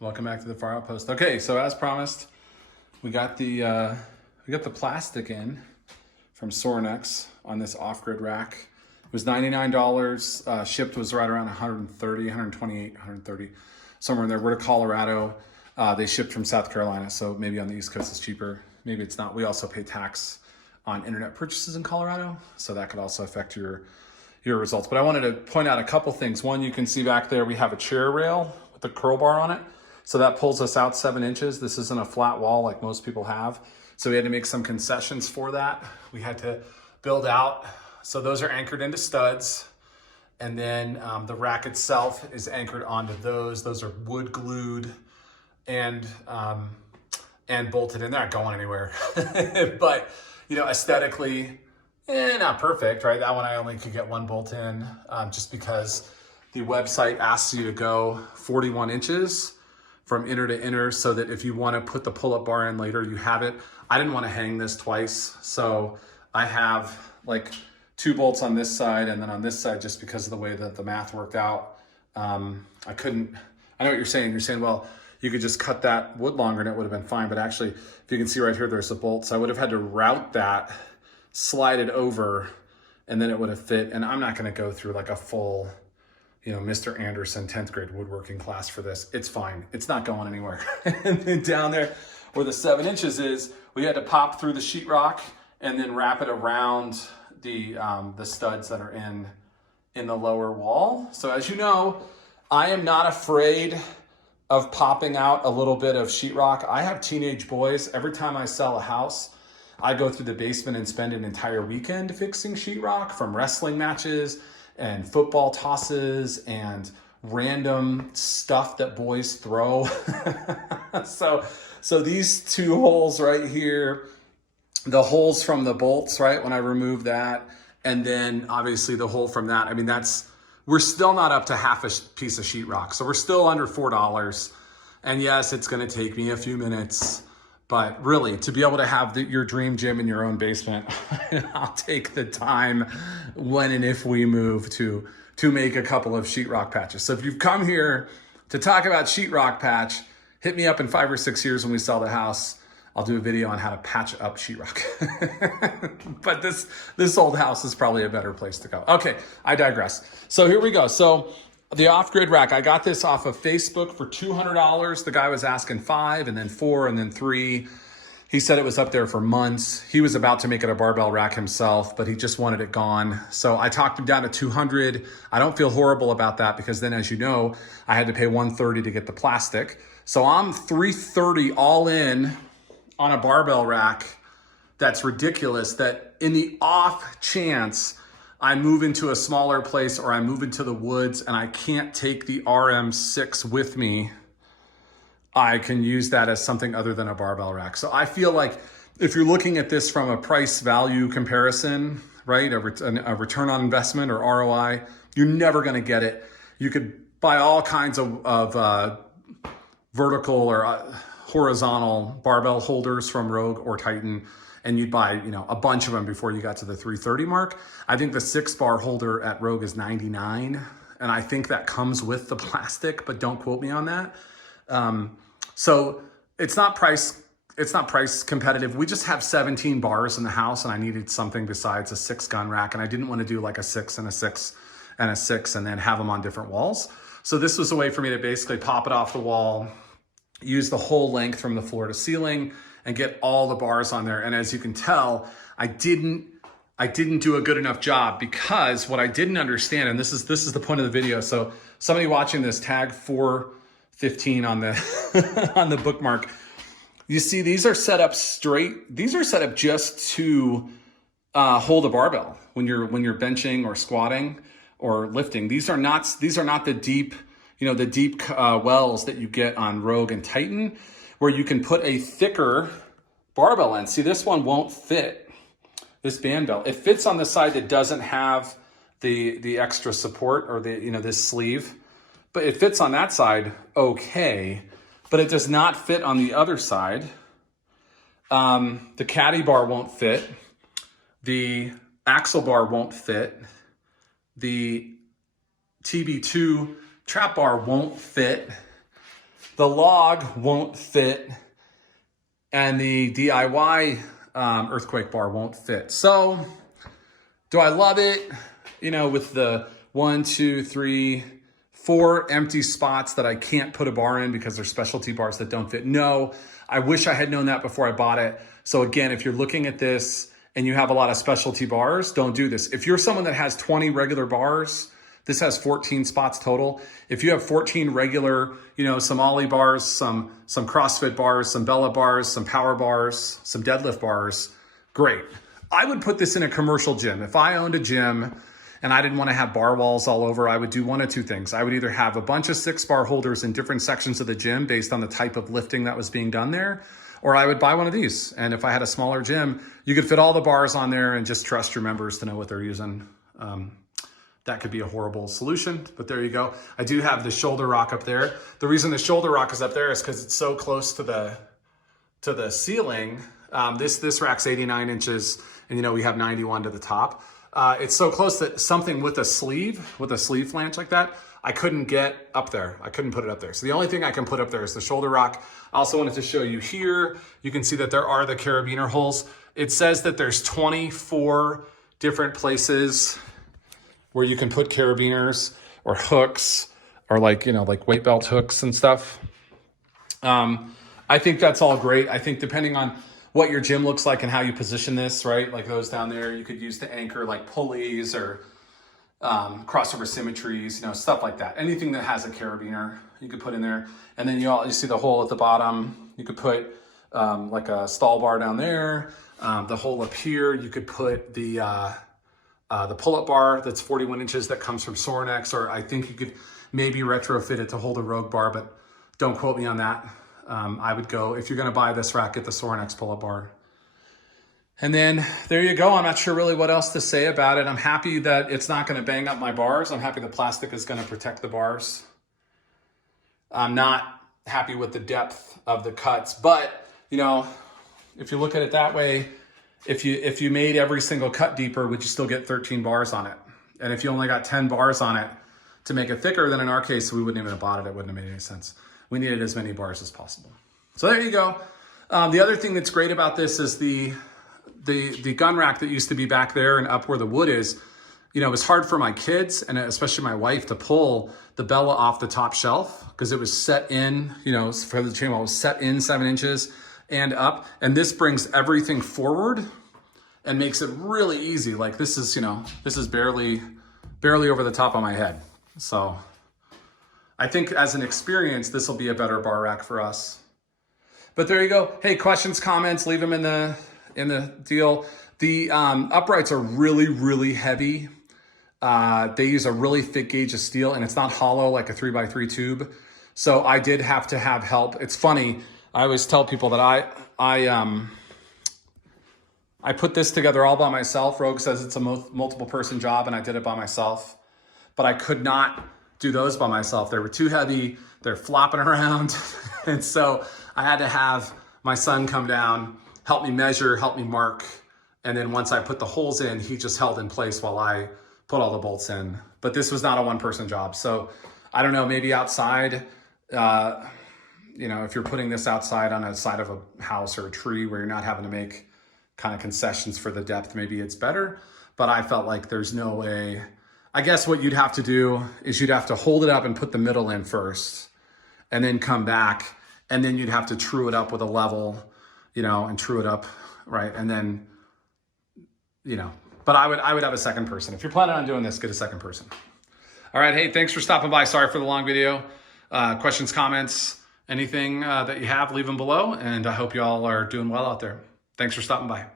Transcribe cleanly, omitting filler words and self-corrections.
Welcome back to the Far Outpost. Okay, so as promised, we got the plastic in from Sorinex on this off-grid rack. It was $99. Shipped was right around 130, 128, 130, somewhere in there. We're to Colorado. They shipped from South Carolina, so maybe on the East Coast it's cheaper. Maybe it's not. We also pay tax on internet purchases in Colorado, so that could also affect your results. But I wanted to point out a couple things. One, you can see back there we have a chair rail with a curl bar on it. So that pulls us out 7 inches. This isn't a flat wall like most people have. So we had to make some concessions for that. We had to build out. So those are anchored into studs. And then the rack itself is anchored onto those. Those are wood glued and bolted in. They're not going anywhere. But, you know, aesthetically, not perfect, right? That one I only could get one bolt in just because the website asks you to go 41 inches from inner to inner so that if you want to put the pull-up bar in later, you have it. I didn't want to hang this twice, so I have like 2 bolts on this side and then on this side just because of the way that the math worked out. I know what you're saying. You're saying, well, you could just cut that wood longer and it would have been fine, but actually, if you can see right here, there's a bolt. So I would have had to route that, slide it over, and then it would have fit. And I'm not going to go through like a full, you know, Mr. Anderson 10th grade woodworking class for this. It's fine. It's not going anywhere. And then down there where the 7 inches is, we had to pop through the sheetrock and then wrap it around the studs that are in the lower wall. So as you know, I am not afraid of popping out a little bit of sheetrock. I have teenage boys. Every time I sell a house, I go through the basement and spend an entire weekend fixing sheetrock, from wrestling matches and football tosses and random stuff that boys throw. So these 2 holes right here, the holes from the bolts, right, when I remove that, and then obviously the hole from that, I mean, we're still not up to half a piece of sheetrock. So we're still under $4. And yes, it's gonna take me a few minutes, but really, to be able to have your dream gym in your own basement, I'll take the time when and if we move to make a couple of sheetrock patches. So if you've come here to talk about sheetrock patch, hit me up in 5 or 6 years when we sell the house. I'll do a video on how to patch up sheetrock. But this old house is probably a better place to go. Okay, I digress. So here we go. So the off-grid rack, I got this off of Facebook for $200. The guy was asking $5 and then $4 and then $3. He said it was up there for months. He was about to make it a barbell rack himself, but he just wanted it gone. So I talked him down to $200. I don't feel horrible about that because then, as you know, I had to pay $130 to get the plastic. So I'm $330 all in on a barbell rack. That's ridiculous. That in the off chance I move into a smaller place or I move into the woods and I can't take the RM6 with me, I can use that as something other than a barbell rack. So I feel like if you're looking at this from a price value comparison, right, a return on investment or ROI, you're never gonna get it. You could buy all kinds of vertical or horizontal barbell holders from Rogue or Titan, and you'd buy, you know, a bunch of them before you got to the 330 mark. I think the 6-bar holder at Rogue is $99, and I think that comes with the plastic, but don't quote me on that. So it's not price competitive. We just have 17 bars in the house, and I needed something besides a 6-gun rack, and I didn't want to do like a 6 and a 6 and a 6 and then have them on different walls. So this was a way for me to basically pop it off the wall, use the whole length from the floor to ceiling, and get all the bars on there. And as you can tell, I didn't do a good enough job because what I didn't understand, and this is the point of the video. So somebody watching this, tag 415 on the on the bookmark. You see, these are set up straight. These are set up just to hold a barbell when you're benching or squatting or lifting. These are not the deep, you know, the deep wells that you get on Rogue and Titan, where you can put a thicker barbell in. See, this one won't fit, this band belt. It fits on the side that doesn't have the extra support or the, you know, this sleeve, but it fits on that side okay, but it does not fit on the other side. The caddy bar won't fit. The axle bar won't fit. The TB2 trap bar won't fit. the log won't fit and the DIY earthquake bar won't fit. So do I love it? You know, with the 1, 2, 3, 4 empty spots that I can't put a bar in because they're specialty bars that don't fit. No, I wish I had known that before I bought it. So again, if you're looking at this and you have a lot of specialty bars, don't do this. If you're someone that has 20 regular bars, this has 14 spots total. If you have 14 regular, you know, some Ollie bars, some CrossFit bars, some Bella bars, some power bars, some deadlift bars, great. I would put this in a commercial gym. If I owned a gym and I didn't want to have bar walls all over, I would do one of two things. I would either have a bunch of 6-bar holders in different sections of the gym based on the type of lifting that was being done there, or I would buy one of these. And if I had a smaller gym, you could fit all the bars on there and just trust your members to know what they're using. That could be a horrible solution, but there you go. I do have the shoulder rock up there. The reason the shoulder rock is up there is because it's so close to the ceiling. This rack's 89 inches, and you know we have 91 to the top. It's so close that something with a sleeve flange like that, I couldn't get up there. I couldn't put it up there. So the only thing I can put up there is the shoulder rock. I also wanted to show you here. You can see that there are the carabiner holes. It says that there's 24 different places where you can put carabiners or hooks or like weight belt hooks and stuff. I think that's all great. I think depending on what your gym looks like and how you position this, right? Like those down there, you could use to anchor like pulleys or crossover symmetries, stuff like that. Anything that has a carabiner, you could put in there. And then you see the hole at the bottom. You could put like a stall bar down there. The hole up here, you could put the pull-up bar that's 41 inches that comes from Sorinex, or I think you could maybe retrofit it to hold a Rogue bar, but don't quote me on that. I would go, if you're gonna buy this rack, get the Sorinex pull-up bar. And then there you go. I'm not sure really what else to say about it. I'm happy that it's not gonna bang up my bars. I'm happy the plastic is gonna protect the bars. I'm not happy with the depth of the cuts, but if you look at it that way, if you made every single cut deeper, would you still get 13 bars on it? And if you only got 10 bars on it to make it thicker, then in our case, we wouldn't even have bought it. It wouldn't have made any sense. We needed as many bars as possible. So there you go. The other thing that's great about this is the gun rack that used to be back there and up where the wood is. It was hard for my kids and especially my wife to pull the Bella off the top shelf because it was set in, for the chain wall, it was set in 7 inches and up. And this brings everything forward and makes it really easy. Like this is barely over the top of my head. So I think as an experience, this will be a better bar rack for us. But there you go. Hey, questions, comments, leave them in the deal. The uprights are really, really heavy. They use a really thick gauge of steel and it's not hollow like a 3x3 tube. So I did have to have help. It's funny. I always tell people that I put this together all by myself. Rogue says it's a multiple person job and I did it by myself, but I could not do those by myself. They were too heavy. They're flopping around. And so I had to have my son come down, help me measure, help me mark. And then once I put the holes in, he just held in place while I put all the bolts in. But this was not a one-person job. So I don't know, maybe outside, if you're putting this outside on a side of a house or a tree where you're not having to make kind of concessions for the depth, maybe it's better. But I felt like there's no way. I guess what you'd have to do is you'd have to hold it up and put the middle in first and then come back. And then you'd have to true it up with a level, and true it up, right? And then, but I would have a second person. If you're planning on doing this, get a second person. All right, hey, thanks for stopping by. Sorry for the long video. Questions, comments, anything that you have, leave them below. And I hope you all are doing well out there. Thanks for stopping by.